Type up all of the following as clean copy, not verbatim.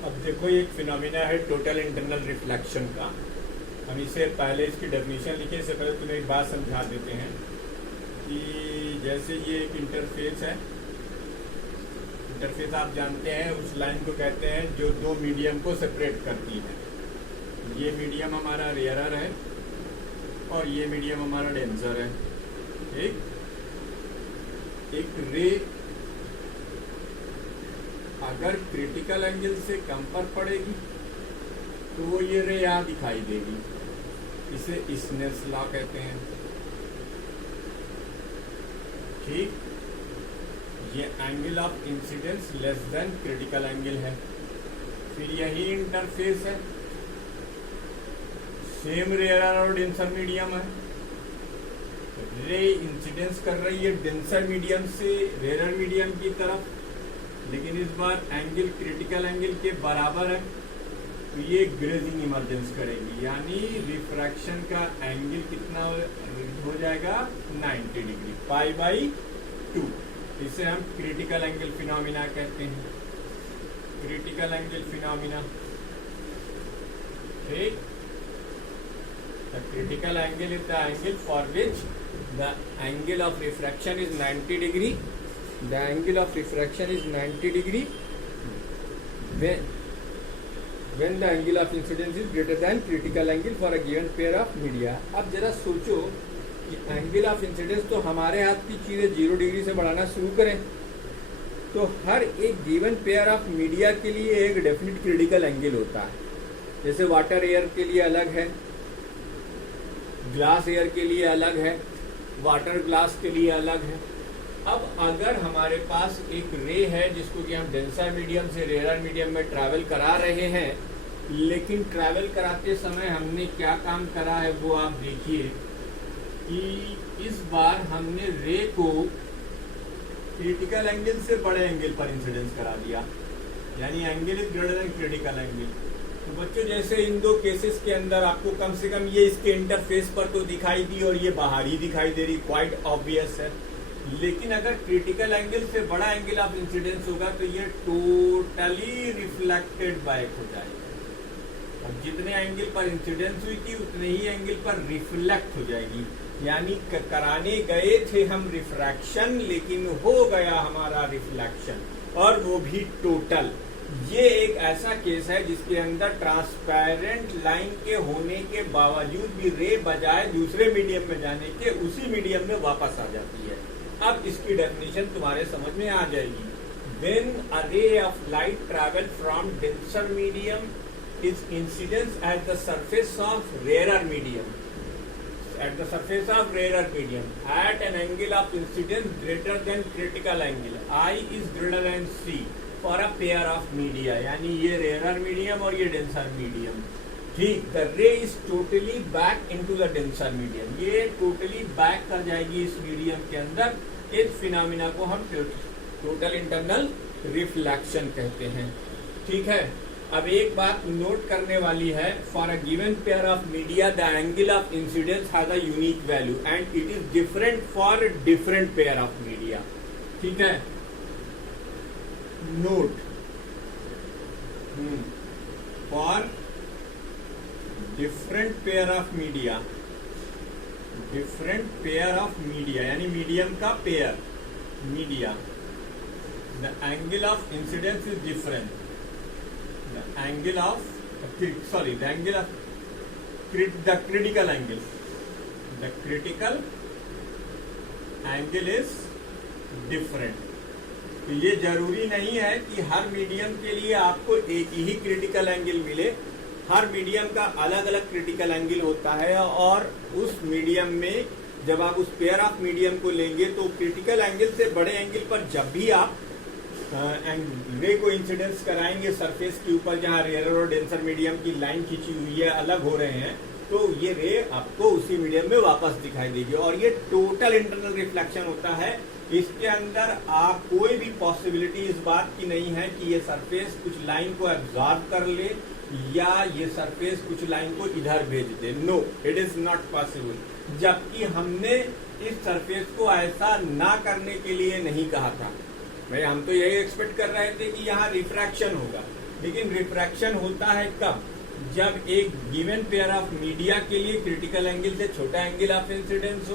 अब देखो ये एक फिनोमिना है टोटल इंटरनल रिफ्लेक्शन का। हम इसे पहले इसकी डेफिनेशन लिखे, इससे पहले तुम्हें एक बात समझा देते हैं कि जैसे ये एक इंटरफेस है। इंटरफेस आप जानते हैं उस लाइन को कहते हैं जो दो मीडियम को सेपरेट करती है। ये मीडियम हमारा रेयरर है और ये मीडियम हमारा डेंसर है। एक रे अगर क्रिटिकल एंगल से कम पर पड़ेगी तो वो ये रे यहाँ दिखाई देगी। इसे स्नेल्स लॉ कहते हैं। ठीक, ये angle of incidence less than critical angle है। फिर यही इंटरफेस है, सेम रेयरर और डेंसर मीडियम है। रे इंसिडेंस कर रही है डेंसर मीडियम से रेयरर मीडियम की तरफ, लेकिन इस बार एंगल क्रिटिकल एंगल के बराबर है, तो ये ग्रेजिंग इमर्जेंस करेगी, यानी रिफ्रैक्शन का एंगल कितना हो जाएगा 90 डिग्री, π/2। इसे हम क्रिटिकल एंगल फिनोमिना कहते हैं। क्रिटिकल एंगल फिनोमिना, ठीक। The critical angle is the angle for which the angle of refraction is 90 degree. The angle of refraction is 90 degree when the angle of incidence is greater than critical angle for a given pair of media। अब जरा सोचो कि angle of incidence तो हमारे हाथ की चीज़ें 0 degree से बढ़ाना शुरू करें तो हर एक गिवन पेयर ऑफ मीडिया के लिए एक डेफिनेट क्रिटिकल एंगल होता है। जैसे वाटर एयर के लिए अलग है, ग्लास एयर के लिए अलग है, वाटर ग्लास के लिए अलग है। अब अगर हमारे पास एक रे है जिसको कि हम डेंसर मीडियम से रेयरर मीडियम में ट्रैवल करा रहे हैं, लेकिन ट्रैवल कराते समय हमने क्या काम करा है वो आप देखिए कि इस बार हमने रे को क्रिटिकल एंगल से बड़े एंगल पर इंसिडेंस करा दिया, यानी angle is greater than critical angle. तो बच्चों जैसे इन दो केसेस के अंदर आपको कम से कम ये इसके इंटरफेस पर तो दिखाई दी और ये बाहर ही दिखाई दे रही, क्वाइट ऑब्वियस है। लेकिन अगर क्रिटिकल एंगल से बड़ा एंगल ऑफ इंसिडेंस होगा तो ये टोटली रिफ्लेक्टेड बैक हो जाएगा। अब जितने एंगल पर इंसिडेंस हुई थी उतने ही एंगल पर रिफ्लेक्ट हो जाएगी, यानी कराने गए थे हम रिफ्रैक्शन लेकिन हो गया हमारा रिफ्लेक्शन, और वो भी टोटल। ये एक ऐसा केस है जिसके अंदर ट्रांसपेरेंट लाइन के होने के बावजूद भी रे बजाय दूसरे मीडियम में जाने के उसी मीडियम में वापस आ जाती है। अब इसकी डेफिनेशन तुम्हारे समझ में आ जाएगी। When a ray of light travel from denser medium, its incidence at the surface of rarer medium, at an angle of incidence greater than critical angle, I is greater than C for a pair of media, यानी ये rarer medium और ये denser medium। ठीक, the ray is totally back into the denser medium, ये totally back कर जाएगी इस medium के अंदर। इस फिनोमिना को हम टोटल इंटरनल रिफ्लेक्शन कहते हैं। ठीक है, अब एक बात नोट करने वाली है, for a given pair of media the angle of incidence has a unique value and it is different for different pair of media. ठीक है, note for different pair of media, different pair of media यानी medium का pair media, the angle of incidence is different, the angle of the critical angle is different. तो ये जरूरी नहीं है कि हर मीडियम के लिए आपको एक ही क्रिटिकल एंगल मिले, हर मीडियम का अलग अलग क्रिटिकल एंगल होता है, और उस मीडियम में जब आप उस पेयर ऑफ मीडियम को लेंगे तो क्रिटिकल एंगल से बड़े एंगल पर जब भी आप रे को इंसिडेंस कराएंगे सरफेस के ऊपर जहां रेयरर और डेंसर मीडियम की लाइन खींची हुई है, अलग हो रहे हैं, तो ये रे आपको उसी मीडियम में वापस दिखाई देगी, और ये टोटल इंटरनल रिफ्लेक्शन होता है। इसके अंदर आप कोई भी पॉसिबिलिटी इस बात की नहीं है कि ये सरफेस कुछ लाइन को एब्जॉर्ब कर ले या ये सरफेस कुछ लाइन को इधर भेज दे। No, it is not possible. जबकि हमने इस सरफेस को ऐसा ना करने के लिए नहीं कहा था, भाई हम तो यही एक्सपेक्ट कर रहे थे कि यहाँ रिफ्रैक्शन होगा, लेकिन रिफ्रैक्शन होता है कब? जब एक गिवन पेयर ऑफ मीडिया के लिए क्रिटिकल एंगल से छोटा एंगल ऑफ इंसिडेंस हो।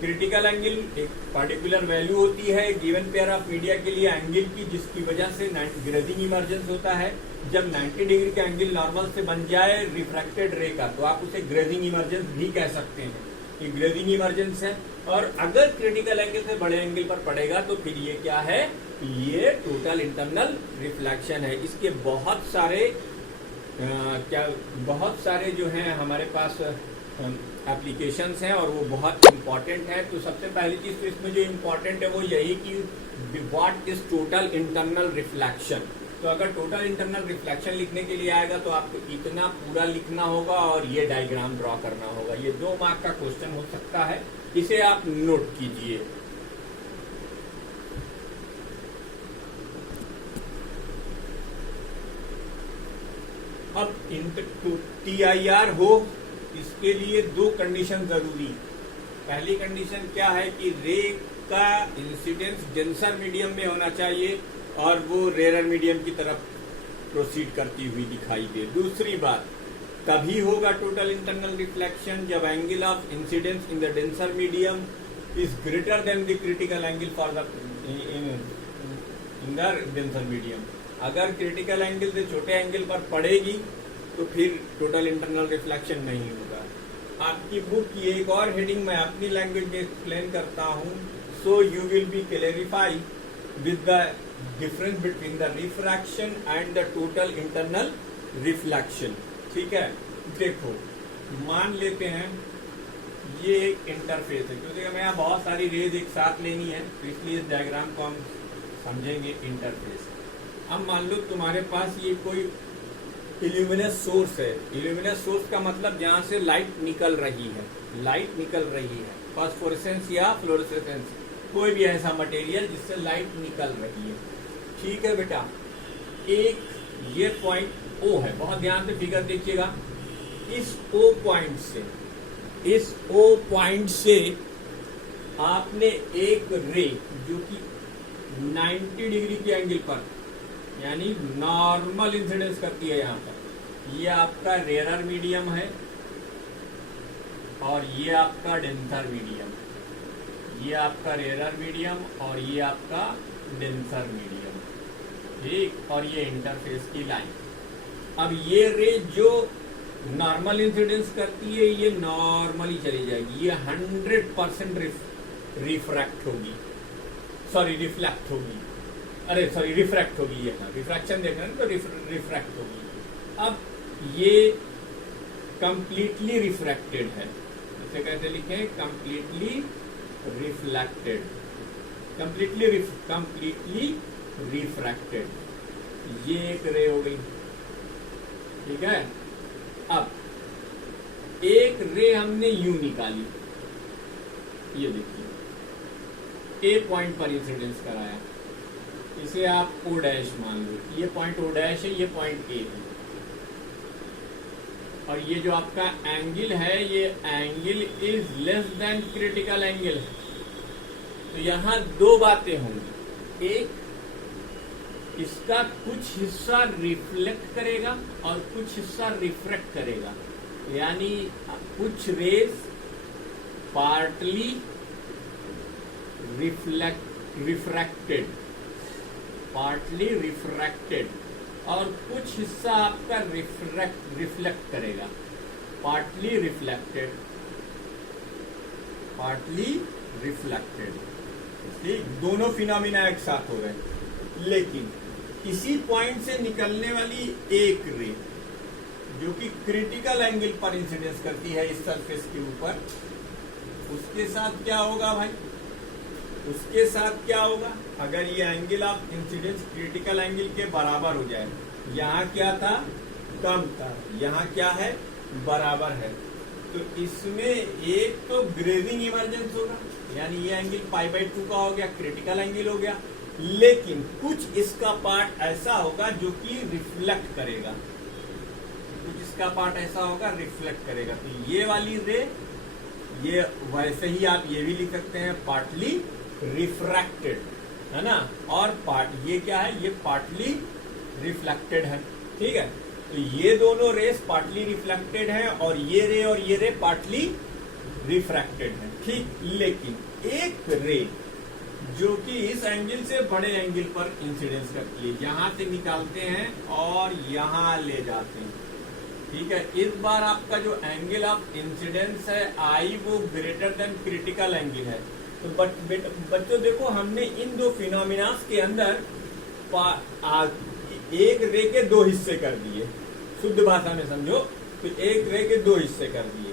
क्रिटिकल एंगल एक पर्टिकुलर वैल्यू होती है गिवन पेयर ऑफ मीडिया के लिए एंगल की, जिसकी वजह से ग्रेजिंग इमर्जेंस होता है। जब 90 डिग्री का एंगल नॉर्मल से बन जाए रिफ्रैक्टेड रे का, तो आप उसे ग्रेजिंग इमर्जेंस भी कह सकते हैं कि ग्रेजिंग इमर्जेंस है। और अगर क्रिटिकल एंगल से बड़े एंगल पर पड़ेगा तो फिर ये क्या है? ये टोटल इंटरनल रिफ्लेक्शन है। इसके बहुत सारे जो हैं हमारे पास एप्लीकेशंस हैं और वो बहुत इंपॉर्टेंट है। तो सबसे पहली चीज तो इसमें जो इम्पोर्टेंट है वो यही कि what is total internal reflection. तो अगर टोटल इंटरनल रिफ्लेक्शन लिखने के लिए आएगा तो आपको इतना पूरा लिखना होगा और ये डायग्राम ड्रॉ करना होगा। ये 2 मार्क का क्वेश्चन हो सकता है, इसे आप नोट कीजिए। अब TIR हो, इसके लिए 2 कंडीशन जरूरी। पहली कंडीशन क्या है कि रे का इंसिडेंस डेंसर मीडियम में होना चाहिए और वो रेयर मीडियम की तरफ प्रोसीड करती हुई दिखाई दे। दूसरी बात, तभी होगा टोटल इंटरनल रिफ्लेक्शन जब angle of incidence in the denser medium is greater than the critical angle for the in the denser medium. अगर क्रिटिकल एंगल से छोटे एंगल पर पड़ेगी तो फिर टोटल इंटरनल रिफ्लेक्शन नहीं होगा। आपकी बुक की एक और हेडिंग मैं अपनी लैंग्वेज में एक्सप्लेन करता हूँ। So you will be clarify with the difference between the refraction and the total internal reflection. ठीक है, देखो मान लेते हैं ये एक इंटरफेस है, क्योंकि हमें यहाँ बहुत सारी रेज एक साथ लेनी है तो इसलिए इस डायग्राम को हम समझेंगे इंटरफेस। अब मान लो तुम्हारे पास ये कोई इल्यूमिनस सोर्स है। इल्यूमिनस सोर्स का मतलब जहाँ से लाइट निकल रही है, लाइट निकल रही है, फास्फोरेसेंस या फ्लोरोसेंस, कोई भी ऐसा मटेरियल जिससे लाइट निकल रही है। ठीक है बेटा, एक ये पॉइंट O है, बहुत ध्यान से फिगर देखिएगा। इस O पॉइंट से आपने एक रे जो कि 90 डिग्री के एंगल पर यानी नॉर्मल इंसिडेंस करती है यहाँ पर, ये आपका रेयर मीडियम है और ये आपका डेंसर मीडियम, ये आपका रेयर मीडियम और ये आपका डेंसर मीडियम। ठीक, और ये इंटरफेस की लाइन। अब ये रे जो नॉर्मल इंसिडेंस करती है ये नॉर्मली चली जाएगी, ये 100% रिफ्रैक्ट होगी, सॉरी रिफ्लेक्ट होगी, अरे सॉरी रिफ्रैक्ट होगी। ये रिफ्रैक्शन देख रहे हैं तो रिफ्रैक्ट होगी। अब ये कंप्लीटली रिफ्रैक्टेड है, इसे कैसे लिखें? Completely reflected, completely refracted. ये एक रे हो गई। ठीक है, अब एक रे हमने यू निकाली, ये देखिए ए पॉइंट पर इंसिडेंस कराया, इसे आप O डैश मान लो। ये पॉइंट O डैश है, ये पॉइंट A है, और ये जो आपका एंगल है ये angle is less than critical angle है। तो यहाँ 2 बातें होंगी, एक इसका कुछ हिस्सा रिफ्लेक्ट करेगा और कुछ हिस्सा रिफ्रैक्ट करेगा, यानी कुछ rays partly refracted, partly refracted, और कुछ हिस्सा आपका रिफ्लेक्ट करेगा, पार्टली रिफ्लेक्टेड, पार्टली रिफ्लेक्टेड। ठीक, दोनों फिनोमिना एक साथ हो गए। लेकिन इसी पॉइंट से निकलने वाली एक रे जो कि क्रिटिकल एंगल पर इंसिडेंस करती है इस सरफेस के ऊपर, उसके साथ क्या होगा भाई? उसके साथ क्या होगा? अगर ये angle of incidence critical angle के बराबर हो जाए, यहाँ क्या था? कम था, यहाँ क्या है? बराबर है, तो इसमें एक तो ग्रेजिंग इमर्जेंस होगा, यानी ये एंगल π/2 का हो गया, क्रिटिकल एंगल हो गया। लेकिन कुछ इसका पार्ट ऐसा होगा जो कि रिफ्लेक्ट करेगा, कुछ इसका पार्ट ऐसा होगा रिफ्लेक्ट करेगा। तो ये वाली रे, ये वैसे ही आप ये भी लिख सकते हैं पार्टली रिफ्रैक्टेड, है ना, और पार्ट ये क्या है? ये पार्टली रिफ्लेक्टेड है, ठीक है। तो ये दोनों रेस पार्टली रिफ्लेक्टेड हैं और ये रे पार्टली रिफ्रैक्टेड है, ठीक। लेकिन एक रे जो कि इस एंगल से बड़े एंगल पर इंसिडेंस करती है, यहां से निकालते हैं और यहां ले जाते हैं, ठीक है। इस बार आपका जो एंगल ऑफ इंसिडेंस है आई वो ग्रेटर देन क्रिटिकल एंगल है। तो बच्चों देखो, हमने इन दो फिनोमिनास के अंदर एक रे के दो हिस्से कर दिए, शुद्ध भाषा में समझो तो एक रे के दो हिस्से कर दिए,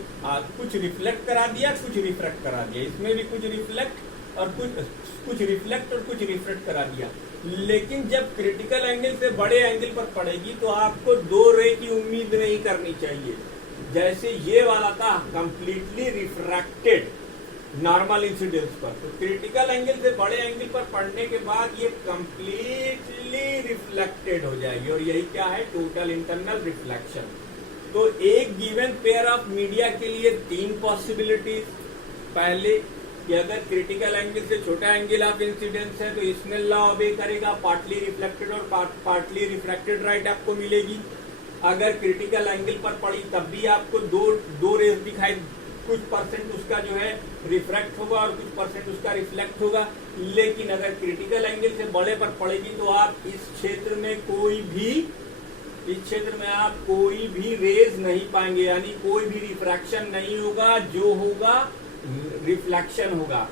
कुछ रिफ्लेक्ट करा दिया, कुछ रिफ्रैक्ट करा दिया। इसमें भी कुछ रिफ्लेक्ट और कुछ रिफ्लेक्ट और कुछ रिफ्रैक्ट करा दिया। लेकिन जब क्रिटिकल एंगल से बड़े एंगल पर पड़ेगी तो आपको दो रे की उम्मीद नहीं करनी चाहिए। जैसे ये वाला था कंप्लीटली रिफ्रैक्टेड नॉर्मल इंसिडेंस पर, तो क्रिटिकल एंगल से बड़े एंगल पर पड़ने के बाद ये कंप्लीटली रिफ्लेक्टेड हो जाएगी, और यही क्या है, टोटल इंटरनल रिफ्लेक्शन। तो एक गिवन पेयर ऑफ मीडिया के लिए तीन पॉसिबिलिटीज। पहले कि अगर क्रिटिकल एंगल से छोटा एंगल ऑफ इंसिडेंस है तो इसमें लॉ ऑबे करेगा, पार्टली रिफ्लेक्टेड और पार्टली रिफ्रैक्टेड राइट आपको मिलेगी। अगर क्रिटिकल एंगल पर पड़ी तब भी आपको दो रेस दिखाई, कुछ परसेंट उसका जो है रिफ्रैक्ट होगा और कुछ परसेंट उसका रिफ्लेक्ट होगा। लेकिन अगर क्रिटिकल एंगल से बड़े पर पड़ेगी तो आप इस क्षेत्र में आप कोई भी रेज नहीं पाएंगे, यानी कोई भी रिफ्रैक्शन नहीं होगा, जो होगा रिफ्लेक्शन होगा।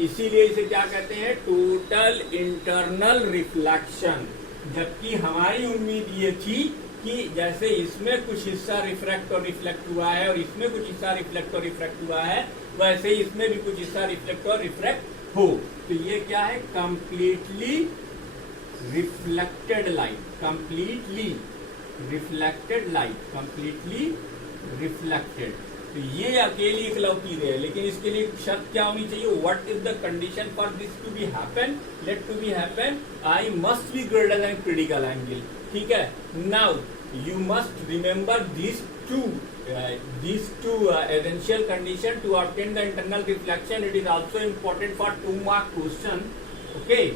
इसीलिए इसे क्या कहते हैं, टोटल इंटरनल रिफ्लेक्शन। जबकि हमारी उम्मीद ये थी कि जैसे इसमें कुछ हिस्सा रिफ्रैक्ट और रिफ्लेक्ट हुआ है और इसमें कुछ हिस्सा रिफ्लेक्ट और रिफ्रैक्ट हुआ है, वैसे ही इसमें भी कुछ हिस्सा रिफ्लेक्ट और रिफ्रैक्ट हो। तो ये क्या है, completely reflected light, completely reflected light, completely reflected. तो ये अकेली इकलौती रे है, लेकिन इसके लिए शर्त क्या होनी चाहिए, what is the condition for this to be happen, let to be happen, I must be greater than critical angle, ठीक है। Now you must remember these two essential condition to obtain the internal reflection. It is also important for 2 mark question, okay।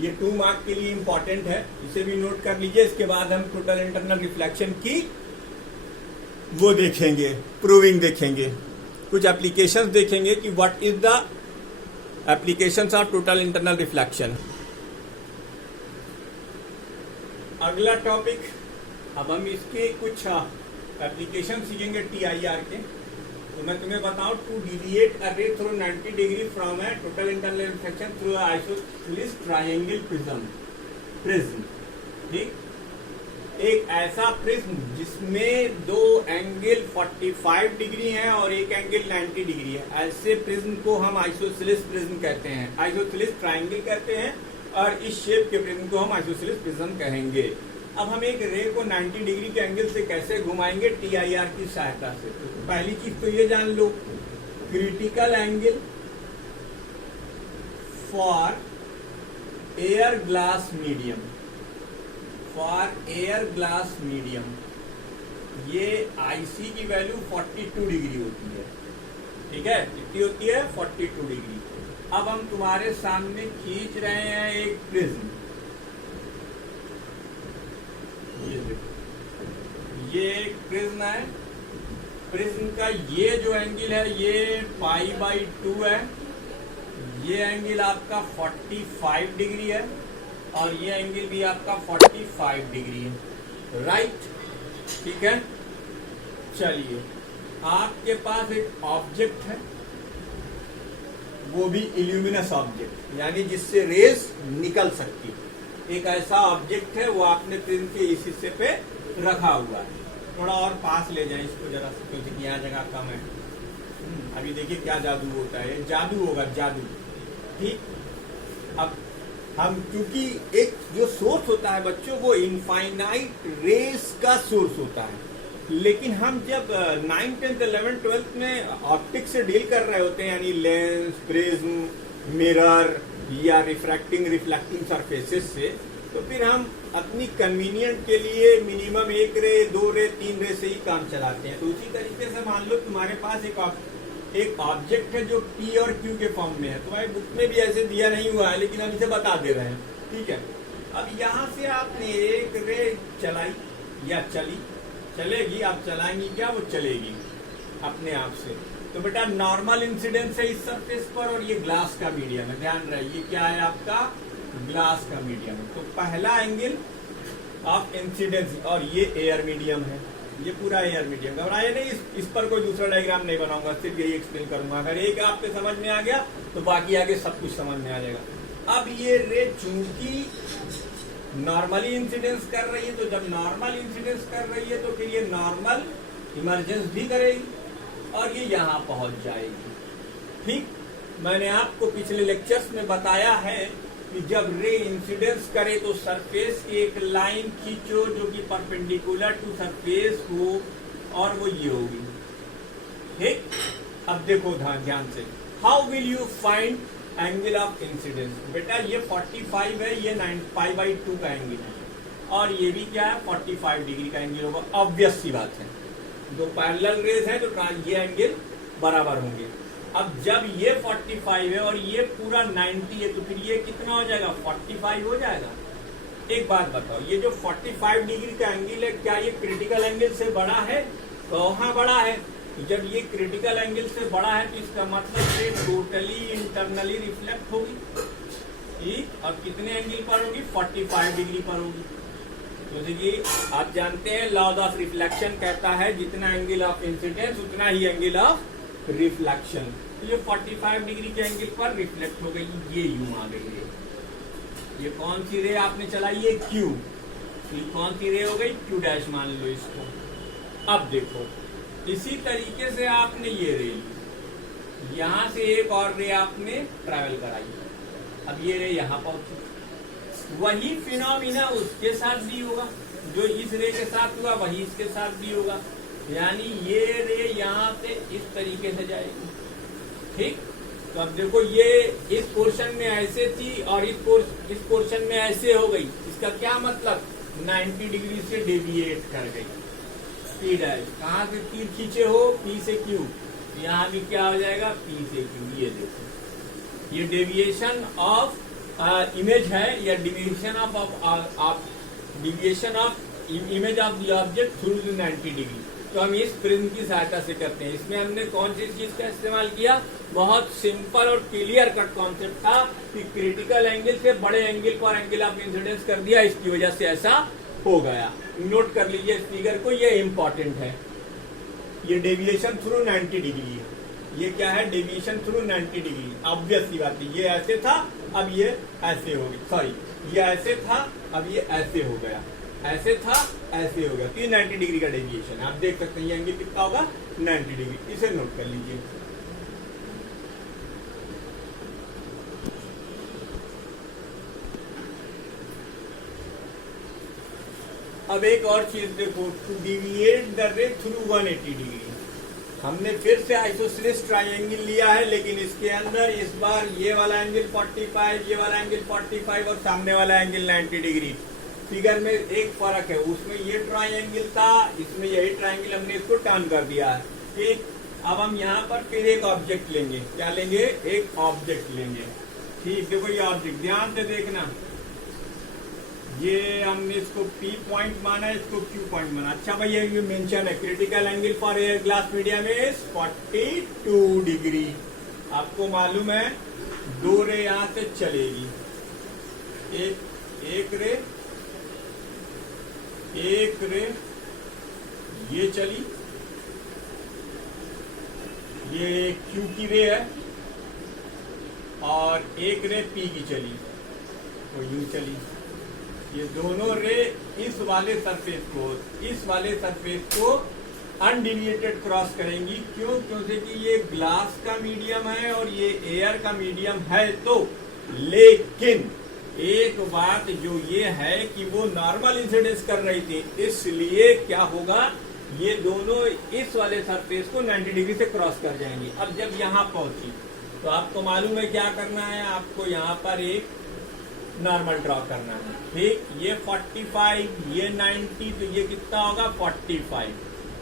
ये 2 mark के लिए important है, इसे भी note कर लीजिए। इसके बाद हम टोटल इंटरनल रिफ्लेक्शन की वो देखेंगे, प्रूविंग देखेंगे, कुछ एप्लीकेशंस देखेंगे कि what is the applications of total internal reflection. अगला टॉपिक, अब हम इसके कुछ एप्लीकेशन सीखेंगे TIR के। तो मैं तुम्हें बताऊं, टू डिविएट अ रे through 90 degree from A total internal reflection through isosceles triangle prism, ठीक। एक ऐसा प्रिज्म जिसमें दो एंगल 45 डिग्री हैं और एक एंगल 90 डिग्री है, ऐसे प्रिज्म को हम आइसोसेलेस प्रिज्म कहते हैं, आइसोसेलेस ट्रायंगल कहते हैं, और इस शेप के प्रिज्म को हम आइसोसेलेस प्रिज्म कहेंगे। अब हम एक रे को 90 डिग्री के एंगल से कैसे घुमाएंगे, TIR की सहायता से। तो पहली चीज तो ये जान लो, critical angle for air glass medium, for air glass medium, ये IC की वैल्यू 42 डिग्री होती है, ठीक है। कितनी होती है, 42 डिग्री। अब हम तुम्हारे सामने खींच रहे हैं एक प्रिज्म, ये देखो, ये एक प्रिज्म है। प्रिज्म का ये जो एंगल है ये π/2 है, ये एंगल आपका 45 डिग्री है और ये एंगल भी आपका 45 डिग्री है, राइट, ठीक है। चलिए, आपके पास एक ऑब्जेक्ट है, वो भी इल्यूमिनस ऑब्जेक्ट, यानी जिससे रेज निकल सकती, एक ऐसा ऑब्जेक्ट है, वो आपने प्रिज्म के इस हिस्से पे रखा हुआ है। थोड़ा और पास ले जाए इसको जरा, क्योंकि यहाँ जगह कम है। अभी देखिए क्या जादू होता है, जादू होगा, जादू, ठीक। अब हम, क्योंकि एक जो सोर्स होता है बच्चों, वो इनफाइनाइट रेस का सोर्स होता है, लेकिन हम जब 9th, 10th, 11th, 12th में ऑप्टिक्स से डील कर रहे होते हैं, यानी लेंस, प्रिज्म, मिरर या रिफ्रैक्टिंग रिफ्लेक्टिंग सरफेसेस से, तो फिर हम अपनी कन्वीनियंट के लिए मिनिमम 1 रे, 2 रे, 3 रे से ही काम चलाते हैं। तो उसी तरीके से मान लो तुम्हारे पास एक ऑब्जेक्ट है जो P और Q के फॉर्म में है, तुम्हारी बुक में भी ऐसे दिया नहीं हुआ है, लेकिन हम इसे बता दे रहे हैं, ठीक है। अब यहाँ से आपने एक रे चलाई या चलेगी, आप चलाएंगी क्या, वो चलेगी अपने आप से। तो बेटा नॉर्मल इंसिडेंस है इस सरफेस पर और ये ग्लास का मीडियम है, ध्यान रहे ये क्या है आपका ग्लास का मीडियम है। तो पहला एंगल ऑफ इंसिडेंस और ये एयर मीडियम है, ये पूरा एयर मीडियम। घबराइए नहीं, इस पर कोई दूसरा डायग्राम नहीं बनाऊंगा, सिर्फ यही एक्सप्लेन करूंगा। अगर एक आपके समझ में आ गया तो बाकी आगे सब कुछ समझ में आ जाएगा। अब ये रे चूंकि नॉर्मली इंसिडेंस कर रही है, तो जब नॉर्मल इंसिडेंस कर रही है तो फिर ये नॉर्मल इमर्जेंस भी करेगी और ये यहाँ पहुंच जाएगी। ठीक, मैंने आपको पिछले लेक्चर्स में बताया है कि जब रे इंसिडेंस करे तो सरफेस की एक लाइन खींचो जो कि परपेंडिकुलर टू सरफेस हो और वो ये होगी। ठीक, अब देखो ध्यान से, how will you find angle of incidence. बेटा ये 45 है, ये 9π/2 का एंगल है और ये भी क्या है 45 डिग्री का एंगल होगा। ऑब्वियस सी बात है, दो पैरेलल रेज है तो ये एंगल बराबर होंगे। अब जब ये 45 है और ये पूरा 90 है तो फिर ये कितना हो जाएगा 45 हो जाएगा। एक बात बताओ, ये जो 45 डिग्री का एंगल है क्या ये क्रिटिकल एंगल से बड़ा है? तो हाँ बड़ा है। तो जब ये क्रिटिकल एंगल से बड़ा है तो इसका मतलब ये टोटली इंटरनली रिफ्लेक्ट होगी। ठीक, और कितने एंगल पर होगी 45 डिग्री पर होगी। तो देखिए आप जानते हैं लॉ ऑफ रिफ्लेक्शन कहता है जितना एंगल ऑफ इंसिडेंस उतना ही एंगल ऑफ रिफ्लेक्शन। तो ये 45 डिग्री के एंगल पर रिफ्लेक्ट हो गई, ये यूं आ गई रे। ये कौन सी रे आपने चलाई है क्यू, ये कौन सी रे हो गई क्यू डैश मान लो इसको। अब देखो इसी तरीके से आपने ये रे ली, यहां से एक और रे आपने ट्रैवल कराई, अब ये रे यहाँ पहुंची। वही फिनोमिना उसके साथ भी होगा, जो इस रे के साथ हुआ वही इसके साथ भी होगा, यानी ये रे यहाँ से इस तरीके से जाएगी। ठीक, तो अब देखो ये इस पोर्शन में ऐसे थी और इस पोर्शन में ऐसे हो गई, इसका क्या मतलब 90 डिग्री से डेविएट कर गई। पी डैश कहाँ से तीर खींचे हो, पी से क्यू, यहाँ भी क्या हो जाएगा पी से क्यू। ये देखो ये डेविएशन ऑफ इमेज है या deviation of deviation of image of the object through 90 degree. तो हम इस प्रिज्म की सहायता से करते हैं। इसमें हमने कौन सी चीज का इस्तेमाल किया, बहुत सिंपल और क्लियर कट कॉन्सेप्ट था कि क्रिटिकल एंगल से बड़े एंगल पर एंगल ऑफ इंसिडेंस कर दिया, इसकी वजह से ऐसा हो गया। नोट कर लीजिए इस फिगर को, ये इंपॉर्टेंट है। ये डेविएशन थ्रू 90 डिग्री है, ये क्या है डेविएशन थ्रू 90 डिग्री। ऑब्वियस सी बात है, ये ऐसे था अब ये ऐसे हो गया, सॉरी ये ऐसे था अब ये ऐसे हो गया, ऐसे था ऐसे हो गया। तो ये 90 डिग्री का डेविएशन है। आप देख सकते हैं ये एंगल कितना होगा 90 डिग्री, इसे नोट कर लीजिए। अब एक और चीज देखो, to deviate the ray through 180 degree. हमने फिर से आइसोसेलेस ट्रायंगल लिया है, लेकिन इसके अंदर इस बार ये वाला एंगल 45, ये वाला एंगल 45 और सामने वाला एंगल 90 डिग्री। फिगर में एक फर्क है, उसमें ये ट्रायंगल था, इसमें यही ट्रायंगल हमने इसको टर्न कर दिया है। ठीक, अब हम यहाँ पर फिर एक ऑब्जेक्ट लेंगे, क्या लेंगे एक ऑब्जेक्ट लेंगे। ठीक, देखो ये ऑब्जेक्ट ध्यान से देखना, ये हमने इसको P पॉइंट माना, इसको Q पॉइंट माना। अच्छा भाई ये मेंशन है critical angle for air glass medium is 42 degree. आपको मालूम है दो रे यहां से चलेगी, एक रे ये चली, ये Q की रे है और एक रे P की चली, तो यूं चली। ये दोनों रे इस वाले सरफेस को अनडिविएटेड क्रॉस करेंगी। क्यों? क्योंकि ये ग्लास का मीडियम है और ये एयर का मीडियम है। तो लेकिन एक बात जो ये है कि वो नॉर्मल इंसिडेंस कर रही थी, इसलिए क्या होगा ये दोनों इस वाले सरफेस को 90 डिग्री से क्रॉस कर जाएंगी। अब जब यहाँ पहुंची तो आपको मालूम है क्या करना है, आपको यहाँ पर एक नॉर्मल ड्रॉ करना है। ठीक, ये 45, ये 90, तो ये कितना होगा 45।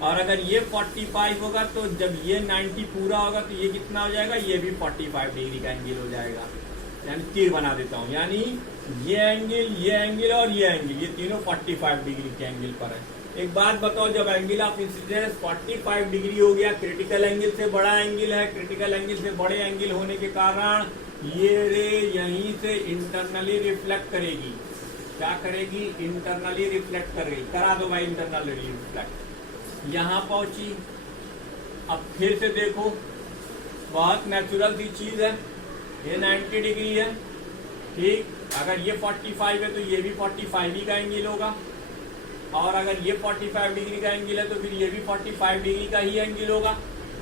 और अगर ये 45 होगा तो जब ये 90 पूरा होगा तो ये कितना हो जाएगा, ये भी 45 डिग्री का एंगल हो जाएगा। यानी तीर बना देता हूं, यानी ये एंगल और ये एंगल, ये तीनों 45 डिग्री के एंगल पर है। एक बात बताओ, जब एंगल ऑफ इंसिडेंस 45 डिग्री हो गया, क्रिटिकल एंगल से बड़ा एंगल है, क्रिटिकल एंगल से बड़े एंगल होने के कारण ये रे यहीं से इंटरनली रिफ्लेक्ट करेगी। क्या करेगी? इंटरनली रिफ्लेक्ट करेगी। करा दो भाई इंटरनली रिफ्लेक्ट। यहां पहुंची, अब फिर से देखो, बहुत नेचुरल सी चीज है, ये 90 डिग्री है, ठीक। अगर ये 45 है तो ये भी 45 ही का एंगल होगा, और अगर ये 45 डिग्री का एंगल है तो फिर ये भी 45 डिग्री का ही एंगल होगा,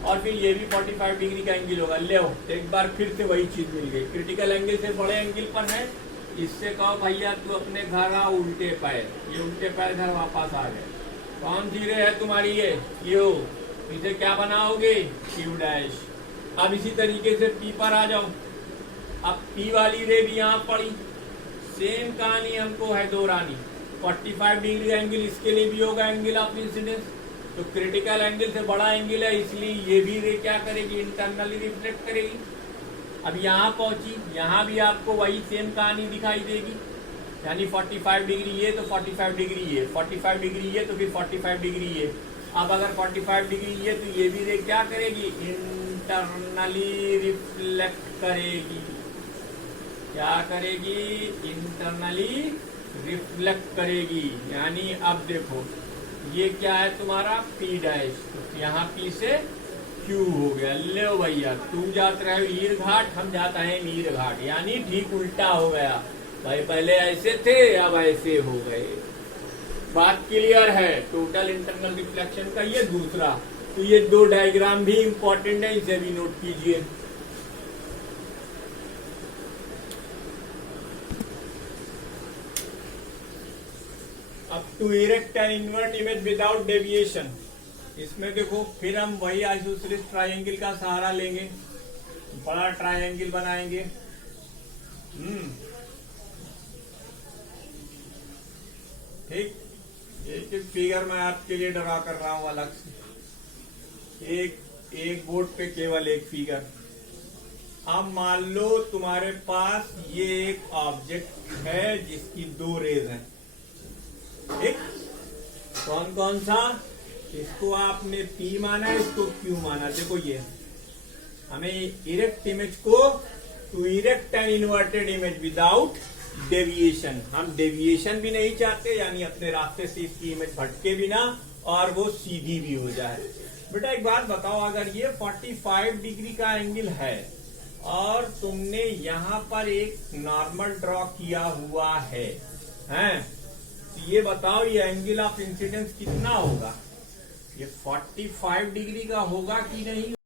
और फिर ये भी 45 डिग्री का एंगल होगा। ले एक बार फिर से वही चीज मिल गई, क्रिटिकल एंगल से बड़े एंगल पर है। इससे कहो भैया तू अपने घर आ उल्टे पैर, ये उल्टे पैर घर वापस आ गए। कौन सी रे है तुम्हारी? ये क्यू। इसे क्या बनाओगे? Q dash. अब इसी तरीके से पी पर आ जाओ। अब पी वाली रे भी यहाँ पड़ी, सेम कहानी हमको है दोहरानी। 45 डिग्री का एंगल इसके लिए भी होगा एंगल ऑफ इंसिडेंस, तो क्रिटिकल एंगल से बड़ा एंगल है, इसलिए ये भी रे क्या करेगी? इंटरनली रिफ्लेक्ट करेगी। अब यहाँ पहुंची, यहाँ भी आपको वही सेम कहानी दिखाई देगी, यानी 45 डिग्री ये तो 45 डिग्री ये, 45 डिग्री ये तो फिर 45 डिग्री ये। अब अगर 45 डिग्री ये तो ये भी रे क्या करेगी? इंटरनली रिफ्लेक्ट करेगी। क्या करेगी? इंटरनली रिफ्लेक्ट करेगी। यानी अब देखो, ये क्या है तुम्हारा? पी डैश, तो यहाँ पी से क्यू हो गया। ले भैया, तुम जाते रहे ईर घाट, हम जाता है मीर घाट, यानी ठीक उल्टा हो गया भाई। पहले ऐसे थे, अब ऐसे हो गए। बात क्लियर है? टोटल इंटरनल रिफ्लेक्शन का ये दूसरा। तो ये दो डायग्राम भी इंपॉर्टेंट है, इसे भी नोट कीजिए। अब to erect an invert image without deviation, इसमें देखो फिर हम वही आइसोसेलेस ट्रायंगल का सहारा लेंगे, बड़ा ट्रायंगल बनाएंगे। ठीक, एक फिगर मैं आपके लिए ड्रा कर रहा हूं अलग से, एक बोर्ड पे केवल एक फिगर। अब मान लो तुम्हारे पास ये एक ऑब्जेक्ट है जिसकी दो रेज हैं, ठीक। कौन कौन सा? इसको आपने P माना, इसको Q माना। देखो ये हमें इरेक्ट इमेज को to erect an inverted image without deviation, हम डेविएशन भी नहीं चाहते, यानी अपने रास्ते से इसकी इमेज भटके भी ना और वो सीधी भी हो जाए। बेटा एक बात बताओ, अगर ये 45 डिग्री का एंगल है और तुमने यहाँ पर एक नॉर्मल ड्रॉ किया हुआ है, तो ये बताओ ये एंगल ऑफ इंसिडेंस कितना होगा? ये 45 डिग्री का होगा कि नहीं?